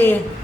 ส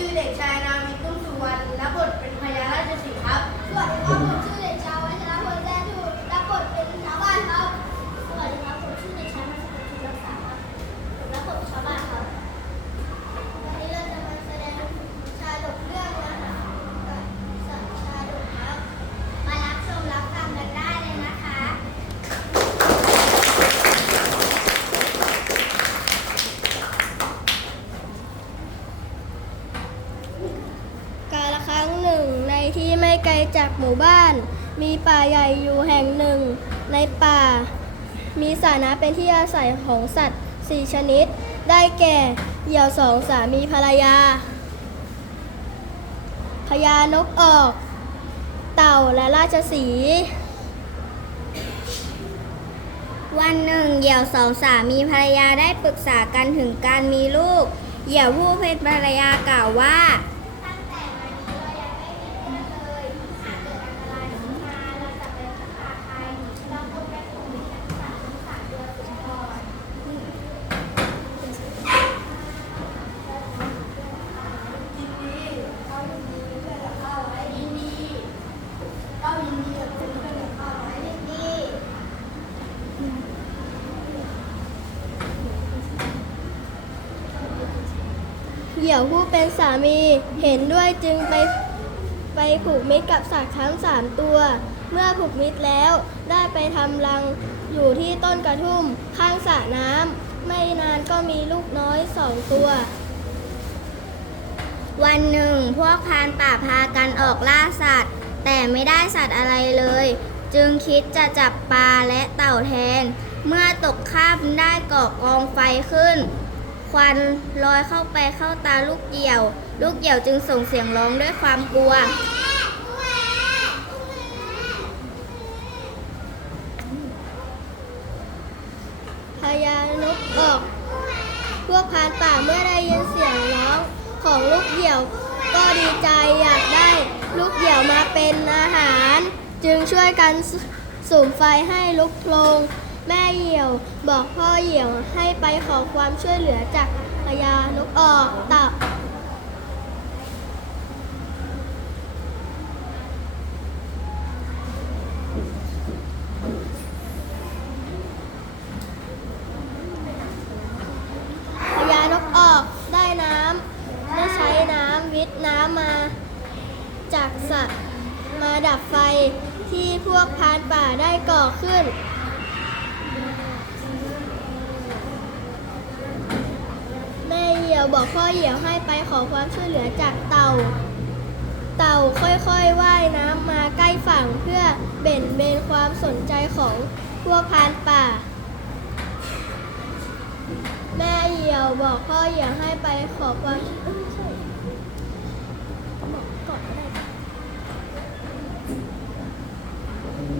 ชื่อเด็กชายนามิตุ้มสุวรรณรับบทเป็นพญาราชสีห์ครับ สวัสดีครับ ผมชื่อเด็กชายวัชรพลแจ้งทูรับบทเป็นชาวบ้านครับ สวัสดีครับ ผมชื่อเด็กชายมัสกุลรักษาครับผมรับบทเป็นชาวบ้านครับ วันนี้เราจะมาแสดงชาดกเรื่องนะคะกับสัตว์ชาดกครับ มารับชมรับฟังกันได้เลยนะคะ กาลครั้งหนึ่งใน ที่ไม่ไกลจากหมู่บ้าน มีป่าใหญ่อยู่แห่งหนึ่ง ในป่า มีสระน้ำเป็นที่อาศัยของสัตว์สี่ชนิด ได้แก่เหยี่ยวสองสามีภรรยาพญานกออก เต่าและราชสี วันหนึ่งเหยี่ยวสองสามีภรรยาได้ปรึกษากันถึงการมีลูก เหยี่ยวผู้เป็นภรรยากล่าวว่า ตั้งแต่วันนี้เรายังไม่มีเพื่อนเลย หากเกิดอันตรายขึ้นมาเราจะเป็นพึ่งพาใครเราควรไปปลูกมีนักสัตว์ทั้งสามตัวเสียก่อน ยินดีเขายินดีเป็นเพื่อนกับเขาไว้ยินดีเขายินดีเป็นเพื่อนกับเขาไว้ยินดี เห ยวผู้เป็นสามีเห็นด้วยจึงไปไปผูกมิตรกับสัตว์ทั้งสามตัว เมื่อผูกมิตรแล้วได้ไปทำรังอยู่ที่ต้นกระทุ่มข้างสระน้ำไม่นานก็มีลูกน้อยสองตัว วันหนึ่งพวกพรานป่าพากันออกล่าสัตว์ แต่ไม่ได้สัตว์อะไรเลย จึงคิดจะจับปลาและเต่าแทน เมื่อตกค่ำได้ก่อกองไฟขึ้น ควันลอยเข้าไปเข้าตาลูกเหยี่ยว ลูกเหยี่ยวจึงส่งเสียงร้องด้วยความกลัว พญานกออก พวกพานป่าเมื่อได้ยินเสียงร้องของลูกเหยี่ยว ก็ดีใจอยากได้ลูกเหยี่ยวมาเป็นอาหาร จึงช่วยกันสสุมไฟให้ลุกโพลง แม่เหยี่ยวบอกพ่อเหยี่ยวให้ไปขอความช่วยเหลือจากพญานกออกเต่าพญานกออกได้น้ำได้ใช้น้ำวิทย์น้ำมาจากสระมาดับไฟที่พวกพรานป่าได้ก่อขึ้น แม่เหยี่ยว บอกพ่อเหี่ยวให้ไปขอความช่วยเหลือจากเต่า เต่าค่อยๆว่ายน้ำมาใกล้ฝั่งเพื่อเบ่นเบนความสนใจของพวกพานป่า แม่เหี่ยวบอกพ่อเหี่ยวให้ไปขอความเอ้ยไม่ใช่บอกก่อนก็ได้จ้ะ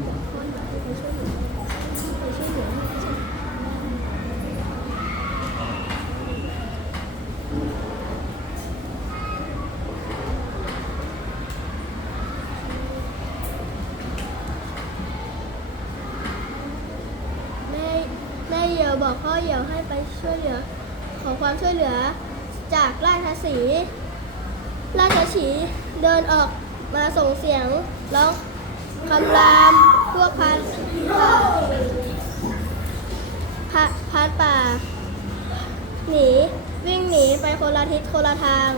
บอกพ่อเหยี่ยวให้ไปช่วยเหลือไปช่วยเหลือให้ไปช่วยเหลือแม่แม่เหยี่ยว บอกพ่อเหยี่ยวให้ไปช่วยเหลือ ขอความช่วยเหลือจากราชสี ราชสีเดินออกมาส่งเสียงร้องคำรามพวกพันป่าพะพานป่า หนี วิ่งหนีไปคนละทิศคนละทาง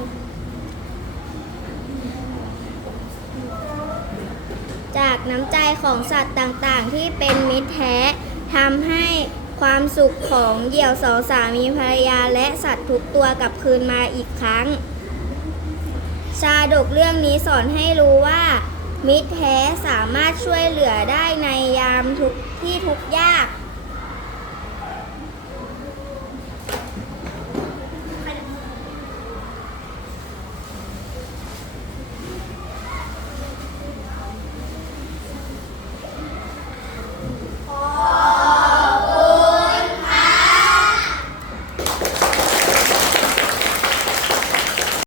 จากน้ำใจของสัตว์ต่างๆ ที่เป็นมิตรแท้ทำให้ ความสุขของเหยี่ยวสองสามีภรรยาและสัตว์ทุกตัวกลับคืนมาอีกครั้ง ชาดกเรื่องนี้สอนให้รู้ว่า มิตรแท้สามารถช่วยเหลือได้ในยามทุกที่ทุกยาก